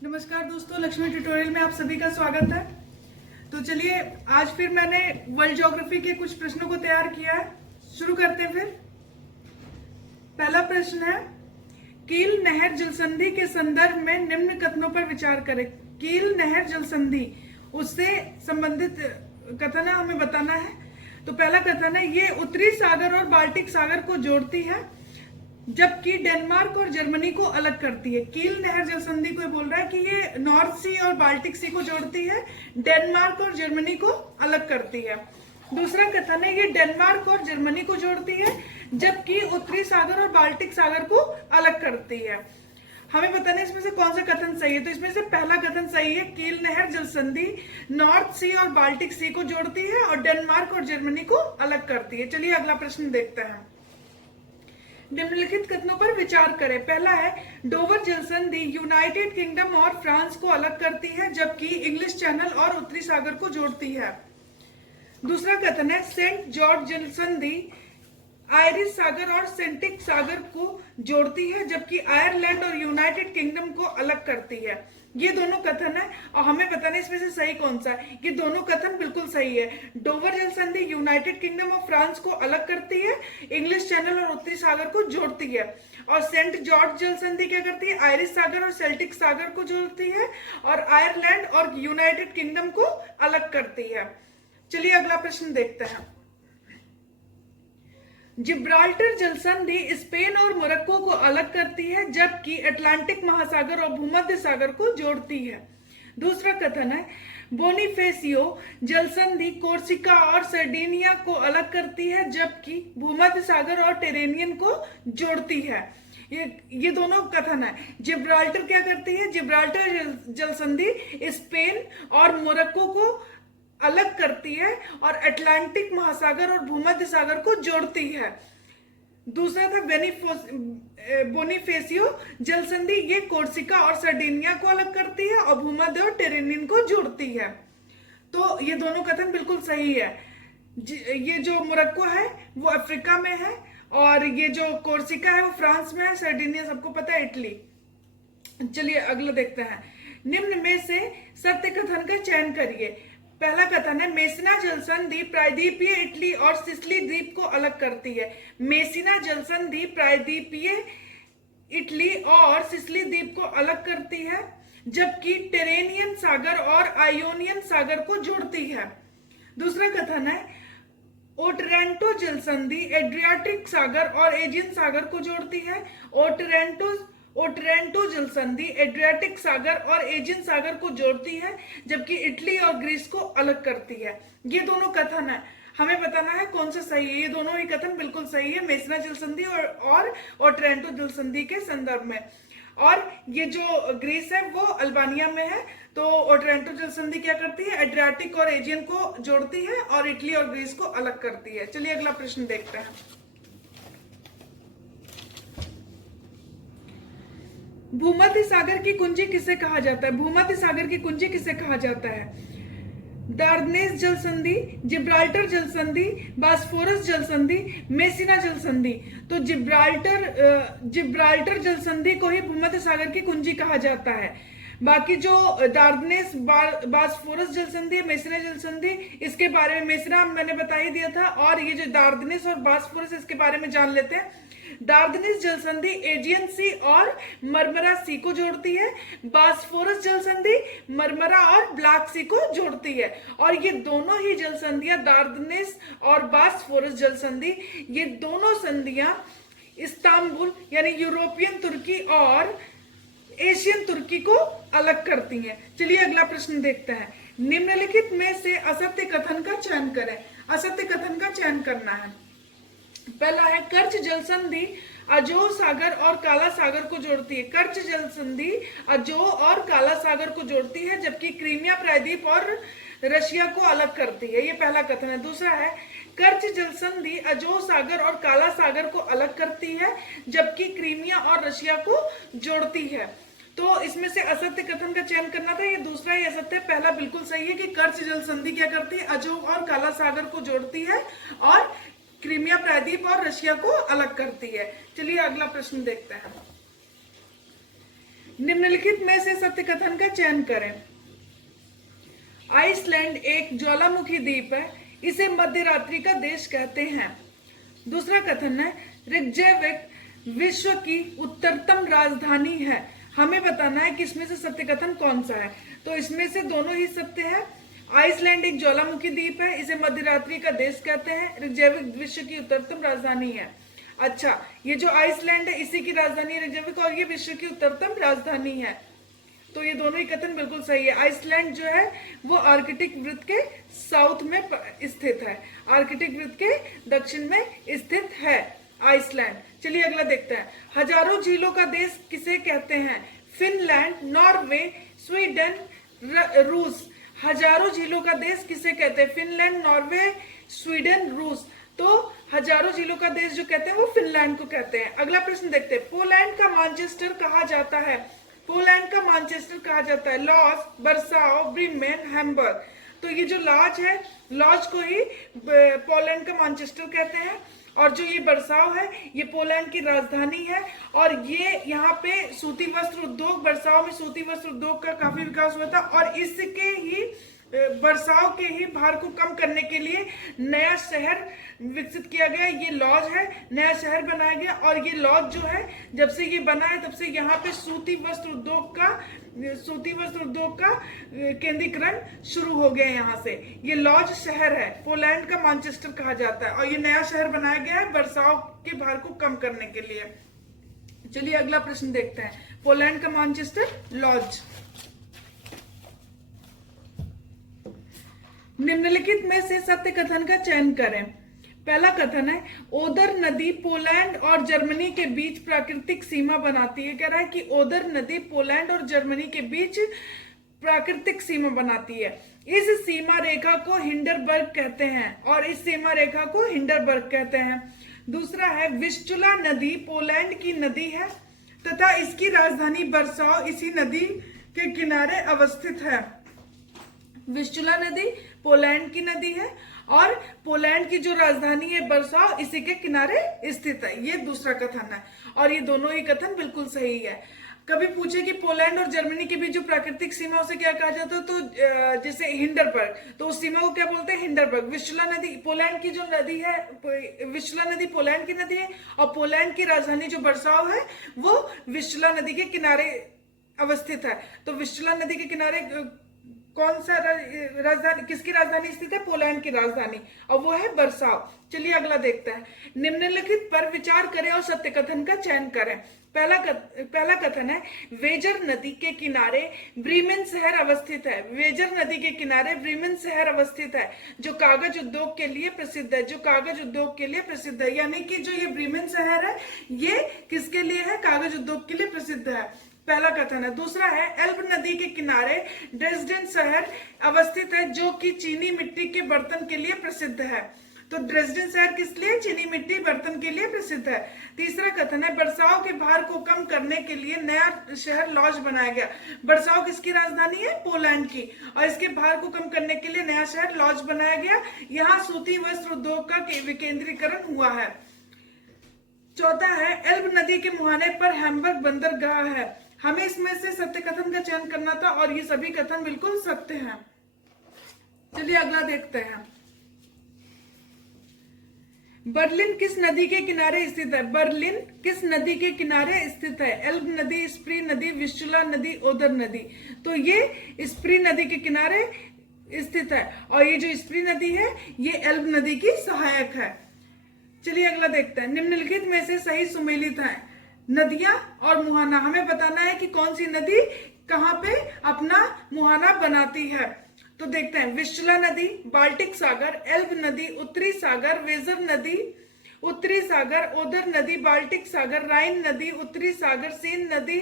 नमस्कार दोस्तों, लक्ष्मी ट्यूटोरियल में आप सभी का स्वागत है। तो चलिए आज फिर मैंने वर्ल्ड ज्योग्राफी के कुछ प्रश्नों को तैयार किया है। शुरू करते हैं। फिर पहला प्रश्न है, कील नहर जलसंधि के संदर्भ में निम्न कथनों पर विचार करें। कील नहर जलसंधि, उससे संबंधित कथन है, हमें बताना है। तो पहला कथन है, ये उत्तरी सागर और बाल्टिक सागर को जोड़ती है जबकि डेनमार्क और जर्मनी को अलग करती है। कील नहर जलसंधि को बोल रहा है कि ये नॉर्थ सी और बाल्टिक सी को जोड़ती है, डेनमार्क और जर्मनी को अलग करती है। दूसरा कथन है, ये डेनमार्क और जर्मनी को जोड़ती है जबकि उत्तरी सागर और बाल्टिक सागर को अलग करती है। हमें बताना है इसमें से कौन सा कथन सही है। तो इसमें से पहला कथन सही है, कील नहर जलसंधि नॉर्थ सी और बाल्टिक सी को जोड़ती है और डेनमार्क और जर्मनी को अलग करती है। चलिए अगला प्रश्न देखते हैं। निम्नलिखित कथनों पर विचार करें। पहला है, डोवर जलसंधि यूनाइटेड किंगडम और फ्रांस को अलग करती है जबकि इंग्लिश चैनल और उत्तरी सागर को जोड़ती है। दूसरा कथन है, सेंट जॉर्ज जलसंधि आयरिश सागर और सेल्टिक सागर को जोड़ती है जबकि आयरलैंड और यूनाइटेड किंगडम को अलग करती है। ये दोनों कथन है और हमें बताना है इसमें से सही कौन सा है। ये दोनों कथन बिल्कुल सही है। डोवर जलसंधि यूनाइटेड किंगडम और फ्रांस को अलग करती है, इंग्लिश चैनल और उत्तरी सागर को जोड़ती है। और सेंट जॉर्ज जलसंधि क्या करती है, आयरिश सागर और सेल्टिक सागर को जोड़ती है और आयरलैंड और यूनाइटेड किंगडम को अलग करती है। चलिए अगला प्रश्न देखते हैं। जिब्राल्टर जलसंधि स्पेन और मोरक्को को अलग करती है जबकि अटलांटिक महासागर और भूमध्य सागर को जोड़ती है। दूसरा कथन है, बोनिफेसियो जलसंधि कोर्सिका और सर्डिनिया को अलग करती है जबकि भूमध्य सागर और टेरेनियन को जोड़ती है। ये दोनों कथन है। जिब्राल्टर क्या करती है, जिब्राल्टर जलसंधि स्पेन और मोरक्को को अलग करती है और अटलांटिक महासागर और भूमध्य सागर को जोड़ती है। दूसरा था बोनिफेसियो जलसंधि, ये कोर्सिका और सर्डिनिया को अलग करती है और भूमध्य और टेरेनियन को जोड़ती है। तो ये दोनों कथन बिल्कुल सही है। ये जो मोरक्को है वो अफ्रीका में है और ये जो कोर्सिका है वो फ्रांस में है, सर्डिनिया सबको पता है इटली। चलिए अगला देखते हैं। निम्न में से सत्य कथन का चयन करिए। पहला कथन है, मेसिना जलसंधि प्रायद्वीपीय इटली और सिसिली द्वीप को अलग करती है। मेसिना जलसंधि प्रायद्वीपीय इटली और सिसिली द्वीप को अलग करती है जबकि टेरेनियन सागर और आयोनियन सागर को जोड़ती है। दूसरा कथन है, ओटरेंटो जलसंधि एड्रियाटिक सागर और एजियन सागर को जोड़ती है। ओटरेंटो जलसंधि एड्रियाटिक सागर और एजियन सागर को जोड़ती है जबकि इटली और ग्रीस को अलग करती है। ये दोनों कथन है, हमें बताना है कौन सा सही है। ये दोनों ही कथन बिल्कुल सही है, मेसिना जलसंधि और ओटरेंटो जलसंधि के संदर्भ में। और ये जो ग्रीस है वो अल्बानिया में है। तो ओटरेंटो जलसंधि क्या करती है, एड्रियाटिक और एजियन को जोड़ती है और इटली और ग्रीस को अलग करती है। चलिए अगला प्रश्न देखते हैं। भूमध्य सागर की कुंजी किसे कहा जाता है। भूमध्य सागर की कुंजी किसे कहा जाता है। दार्दनेस जलसंधि, जिब्राल्टर जलसंधि, बास्फोरस जलसंधि, मेसिना जलसंधि। तो जिब्राल्टर जलसंधि को ही भूमध्य सागर की कुंजी कहा जाता है। बाकी जो दार्दनेस बास्फोरस जलसंधि, मेसिना जलसंधि, इसके बारे में मेसिना मैंने बता ही दिया था और ये जो दार्दनेस और बास्फोरस इसके बारे में जान लेते हैं। दार्दनेस जलसंधि एजियन सी और मरमरा सी को जोड़ती है। बास्फोरस जलसंधि मरमरा और ब्लैक सी को जोड़ती है। और ये दोनों ही जलसंधियां, दार्दनेस और बास्फोरस जलसंधि, ये दोनों संधियां इस्तांबुल यानी यूरोपियन तुर्की और एशियन तुर्की को अलग करती हैं। चलिए अगला प्रश्न देखते हैं। निम्नलिखित में से असत्य कथन का चयन करें। असत्य कथन का चयन करना है। पहला है, कर्च जलसंधि अजो सागर और काला सागर को जोड़ती है। कर्च जलसंधि अजो और काला सागर को जोड़ती है जबकि क्रीमिया प्रायद्वीप और रशिया को अलग करती है। ये पहला कथन है। दूसरा है, कर्च जलसंधि अजो सागर और काला सागर को अलग करती है जबकि क्रीमिया और रशिया को जोड़ती है। तो इसमें से असत्य कथन का चयन करना था। ये दूसरा ही असत्य, पहला बिल्कुल सही है कि कर्च जलसंधि क्या करती है, अजो और काला सागर को जोड़ती है और क्रीमिया प्रायद्वीप और रशिया को अलग करती है। चलिए अगला प्रश्न देखते हैं। निम्नलिखित में से सत्य कथन का चयन करें। आइसलैंड एक ज्वालामुखी द्वीप है, इसे मध्यरात्रि का देश कहते हैं। दूसरा कथन है रिकजैविक विश्व की उत्तरतम राजधानी है। हमें बताना है कि इसमें से सत्य कथन कौन सा है। तो इसमें से दोनों ही सत्य है। आइसलैंड एक ज्वालामुखी द्वीप है, इसे मध्यरात्रि का देश कहते हैं। रिकजैविक विश्व की उत्तरतम राजधानी है। अच्छा, ये जो आइसलैंड है इसी की राजधानी है रिकजैविक, और ये विश्व की उत्तरतम राजधानी है। तो ये दोनों ही कथन बिल्कुल सही है। आइसलैंड जो है वो आर्कटिक वृत्त के साउथ में स्थित है, आर्कटिक वृत्त के दक्षिण में स्थित है आइसलैंड। चलिए अगला देखते हैं। हजारों झीलों का देश किसे कहते हैं? फिनलैंड, नॉर्वे, स्वीडन, रूस। हजारों झीलों का देश किसे कहते हैं? फिनलैंड, नॉर्वे, स्वीडन, रूस। तो हजारों झीलों का देश जो कहते हैं वो फिनलैंड को कहते हैं। अगला प्रश्न देखते हैं। पोलैंड का मैनचेस्टर कहा जाता है। पोलैंड का मैनचेस्टर कहा जाता है लॉस, बर्साओ, ब्रीमेन, हैम्बर्ग। तो ये जो लॉज है, लॉज को ही पोलैंड का मैनचेस्टर कहते हैं। और जो ये बरसाव है ये पोलैंड की राजधानी है। और ये यहाँ पे सूती वस्त्र उद्योग, बरसाव में सूती वस्त्र उद्योग का काफी विकास हुआ था। और इसके ही बरसाव के ही भार को कम करने के लिए नया शहर विकसित किया गया। ये लॉज है, नया शहर बनाया गया। और ये लॉज जो है जब से ये बना है तब से यहाँ पे सूती वस्त्र उद्योग का केंद्रीकरण शुरू हो गया। यहाँ से ये लॉज शहर है, पोलैंड का मैनचेस्टर कहा जाता है। और ये नया शहर बनाया गया है बरसाव के भार को कम करने के लिए। चलिए अगला प्रश्न देखते हैं। पोलैंड का मैनचेस्टर लॉज। निम्नलिखित में से सत्य कथन का चयन करें। पहला कथन है ओदर नदी पोलैंड और जर्मनी के बीच प्राकृतिक सीमा बनाती है। कह रहा है कि ओदर नदी पोलैंड और जर्मनी के बीच प्राकृतिक सीमा बनाती है। इस सीमा रेखा को हिंडरबर्ग कहते हैं, और इस सीमा रेखा को हिंडरबर्ग कहते हैं। दूसरा है विस्चुला नदी पोलैंड की नदी है तथा इसकी राजधानी बरसाव इसी नदी के किनारे अवस्थित है। विस्चुला नदी पोलैंड की नदी है और पोलैंड की जो राजधानी है बरसाव इसी के किनारे स्थित है। ये दूसरा कथन है और ये दोनों ही कथन बिल्कुल सही है। कभी पूछे कि पोलैंड और जर्मनी के बीच जो प्राकृतिक सीमा उसे क्या कहा जाता है, तो जैसे हिंडरबर्ग, तो उस सीमा को क्या बोलते हैं? हिंडरबर्ग। विस्चुला नदी पोलैंड की जो नदी है, विस्चुला नदी पोलैंड की नदी है और पोलैंड की राजधानी जो बरसाव है वो विस्चुला नदी के किनारे अवस्थित है। तो विस्चुला नदी के किनारे कौन सा राजधानी, किसकी राजधानी स्थित है? पोलैंड की राजधानी, और वो है बरसाव। चलिए अगला देखते हैं। निम्नलिखित पर विचार करें और सत्य कथन का चयन करें। पहला कथन है वेजर नदी के किनारे ब्रीमेन शहर अवस्थित है। वेजर नदी के किनारे ब्रीमेन शहर अवस्थित है जो कागज उद्योग के लिए प्रसिद्ध है। जो कागज उद्योग के लिए प्रसिद्ध है, यानी कि जो ये ब्रीमेन शहर है ये किसके लिए है? कागज उद्योग के लिए प्रसिद्ध है। पहला कथन है। दूसरा है एल्ब नदी के किनारे ड्रेसडेन शहर अवस्थित है जो कि चीनी मिट्टी के बर्तन के लिए प्रसिद्ध है। तो ड्रेसडेन शहर किस लिए? चीनी मिट्टी बर्तन के लिए प्रसिद्ध है। तीसरा कथन है बरसाव के भार को कम करने के लिए नया शहर लॉज बनाया गया। बरसाव किसकी राजधानी है? पोलैंड की, और इसके भार को कम करने के लिए नया शहर लॉज बनाया गया। यहाँ सूती वस्त्र उद्योग का विकेंद्रीकरण हुआ है। चौथा है एल्ब नदी के मुहाने पर हैम्बर्ग बंदरगाह है। हमें इसमें से सत्य कथन का चयन करना था और ये सभी कथन बिल्कुल सत्य हैं। चलिए अगला देखते हैं। बर्लिन किस नदी के किनारे स्थित है? बर्लिन किस नदी के किनारे स्थित है? एल्ब नदी, स्प्री नदी, विस्चुला नदी, ओदर नदी। तो ये स्प्री नदी के किनारे स्थित है और ये जो स्प्री नदी है ये एल्ब नदी की सहायक है। चलिए अगला देखते हैं। निम्नलिखित में से सही सुमेलित है नदियां और मुहाना। हमें बताना है कि कौन सी नदी कहाँ पे अपना मुहाना बनाती है। तो देखते हैं। विस्चुला नदी, बाल्टिक सागर, एल्ब नदी, उत्तरी सागर, वेजर नदी, उत्तरी सागर, ओदर नदी, बाल्टिक सागर, राइन नदी, उत्तरी सागर, सीन नदी,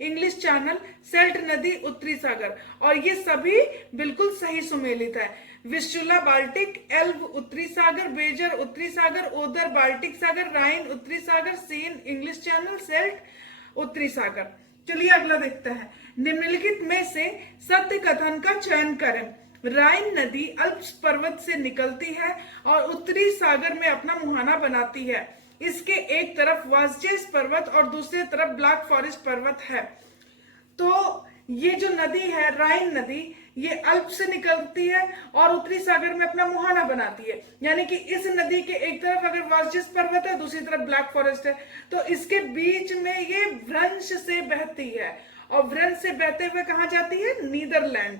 इंग्लिश चैनल, सेल्ट नदी, उत्तरी सागर। और ये सभी बिल्कुल सही सुमेलित है। विस्चुला बाल्टिक, एल्ब उत्तरी सागर, वेजर उत्तरी सागर, ओदर बाल्टिक सागर, राइन उत्तरी सागर, सीन इंग्लिश चैनल, सेल्ट उत्तरी सागर। चलिए अगला देखते हैं। निम्नलिखित में से सत्य कथन का चयन करें। राइन नदी अल्प्स पर्वत से निकलती है और उत्तरी सागर में अपना मुहाना बनाती है। इसके एक तरफ वास्जेस पर्वत और दूसरी तरफ ब्लैक फॉरेस्ट पर्वत है। तो ये जो नदी है राइन नदी, ये अल्प से निकलती है और उत्तरी सागर में अपना मुहाना बनाती है। यानी कि इस नदी के एक तरफ अगर वार्जिस पर्वत है, दूसरी तरफ ब्लैक फॉरेस्ट है, तो इसके बीच में ये व्रंश से बहती है और व्रंश से बहते हुए कहाँ जाती है? नीदरलैंड।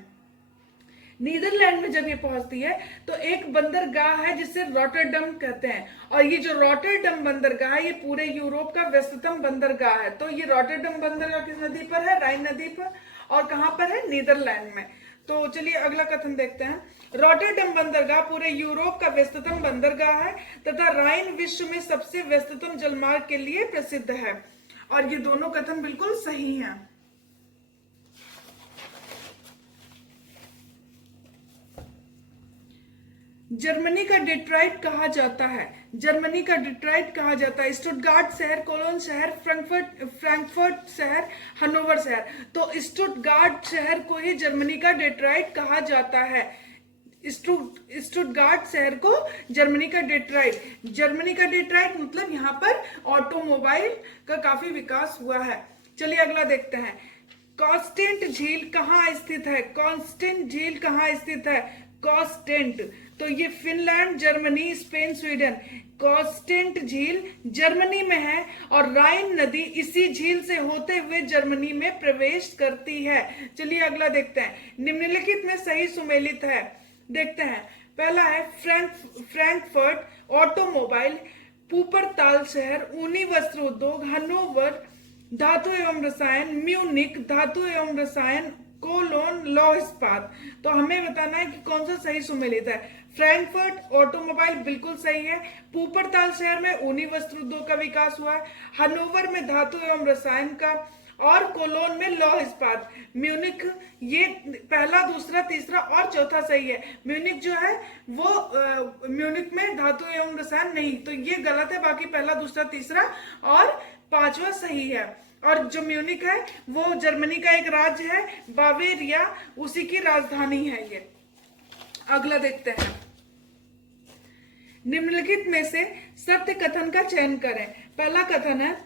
नीदरलैंड में जब ये पहुंचती है तो एक बंदरगाह है जिसे रॉटरडम कहते हैं, और ये जो रॉटरडम बंदरगाह है ये पूरे यूरोप का व्यस्ततम बंदरगाह है। तो ये रॉटरडम बंदरगाह किस नदी पर है? राइन नदी पर। और कहां पर है? नीदरलैंड में। तो चलिए अगला कथन देखते हैं। रॉटरडम बंदरगाह पूरे यूरोप का व्यस्ततम बंदरगाह है तथा राइन विश्व में सबसे व्यस्ततम जलमार्ग के लिए प्रसिद्ध है। और ये दोनों कथन बिल्कुल सही हैं। जर्मनी का डिट्रॉइट कहा जाता है। जर्मनी का डिट्रॉइट कहा जाता है स्टुटगार्ट शहर, कोलोन शहर, फ्रैंकफर्ट शहर, हनोवर शहर। तो स्टुटगार्ट शहर को ही जर्मनी का डिट्रॉइट कहा जाता है। स्टुटगार्ट शहर को जर्मनी का डिट्रॉइट। जर्मनी का डिट्रॉइट मतलब यहाँ पर ऑटोमोबाइल का काफी विकास हुआ है। चलिए अगला देखते हैं। कॉन्स्टेंट झील कहाँ स्थित है? कॉन्स्टेंट झील कहाँ स्थित है? कॉन्स्टेंट, तो ये Finland, Germany, Spain, Sweden. Constant झील जर्मनी में है और राइन नदी इसी झील से होते हुए जर्मनी में प्रवेश करती है। चलिए अगला देखते हैं। निम्नलिखित में सही सुमेलित है। देखते हैं। पहला है फ्रैंकफर्ट ऑटोमोबाइल, पूपरताल शहर, ऊनी वस्त्र उद्योग, हनोवर धातु एवं रसायन, म्यूनिक धातु एवं रसायन, कोलोन लौह इस्पात। तो हमें बताना है कि कौन सा सही सुमेलित है। फ्रैंकफर्ट ऑटोमोबाइल बिल्कुल सही है। पूपरताल शहर में ऊनी वस्त्र उद्योग का विकास हुआ है। हनोवर में धातु एवं रसायन का, और कोलोन में लौह इस्पात। म्यूनिक ये पहला, दूसरा, तीसरा और चौथा सही है। म्यूनिक जो है वो म्यूनिक में धातु एवं रसायन नहीं, तो ये गलत है। बाकी पहला, दूसरा, तीसरा और पांचवा सही है। और जो म्यूनिक है वो जर्मनी का एक राज्य है, बावेरिया उसी की राजधानी है ये। अगला देखते हैं। निम्नलिखित में से सत्य कथन का चयन करें। पहला कथन है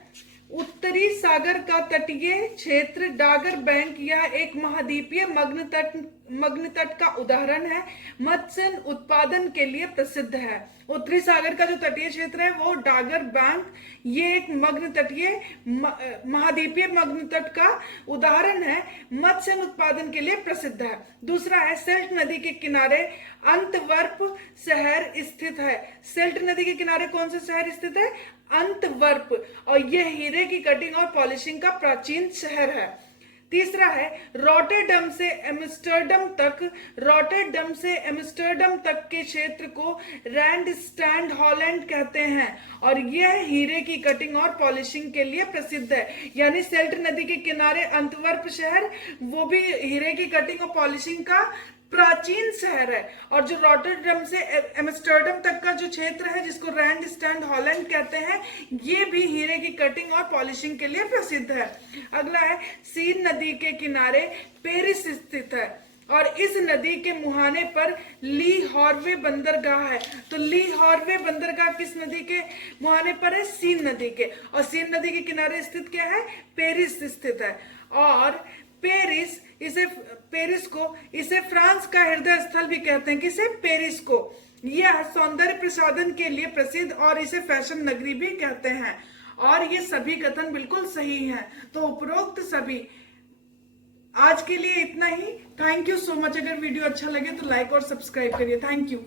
उत्तरी सागर का तटीय क्षेत्र डागर बैंक यह एक महाद्वीपीय मग्न तट का उदाहरण है, मत्स्य उत्पादन के लिए प्रसिद्ध है। उत्तरी सागर का जो तटीय क्षेत्र है वो डागर बैंक, ये एक मग्न तटीय महाद्वीपीय मग्न तट का उदाहरण है, मत्स्य उत्पादन के लिए प्रसिद्ध है। दूसरा है सेल्ट नदी के किनारे अंतवर्प शहर स्थित है। सेल्ट नदी के किनारे कौन सा शहर स्थित है? अंतवर्प, और यह हीरे की कटिंग और पॉलिशिंग का प्राचीन शहर है। तीसरा है रॉटरडम से एम्स्टर्डम तक के क्षेत्र को रैंडस्टैंड हॉलैंड कहते हैं और यह हीरे की कटिंग और पॉलिशिंग के लिए प्रसिद्ध है। यानी सेल्ट नदी के किनारे अंतवर्प शहर वो भी हीरे की कटिंग और पॉलिशिंग का प्राचीन शहर है, और जो रॉटरडम से एम्स्टर्डम तक का जो क्षेत्र है जिसको रैंडस्टैंड हॉलैंड कहते हैं, ये भी हीरे की कटिंग और पॉलिशिंग के लिए प्रसिद्ध है। अगला है सीन नदी के किनारे पेरिस स्थित है और इस नदी के मुहाने पर ली हॉर्वे बंदरगाह है। तो ली हॉर्वे बंदरगाह किस नदी के मुहाने पर है? सीन नदी के। और सीन नदी के किनारे स्थित क्या है? पेरिस स्थित है। और पेरिस को इसे फ्रांस का हृदय स्थल भी कहते हैं। किसे? पेरिस को। यह सौंदर्य प्रसाधन के लिए प्रसिद्ध और इसे फैशन नगरी भी कहते हैं। और ये सभी कथन बिल्कुल सही हैं। तो उपरोक्त सभी। आज के लिए इतना ही। Thank you so much. अगर वीडियो अच्छा लगे तो लाइक और सब्सक्राइब करिए। Thank you.